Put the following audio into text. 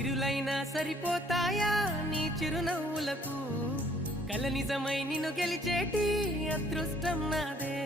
సిరులైనా సరిపోతాయా నీ చిరునవ్వులకు కల నిజమై నిన్ను గెలిచేటి అదృష్టం నాదే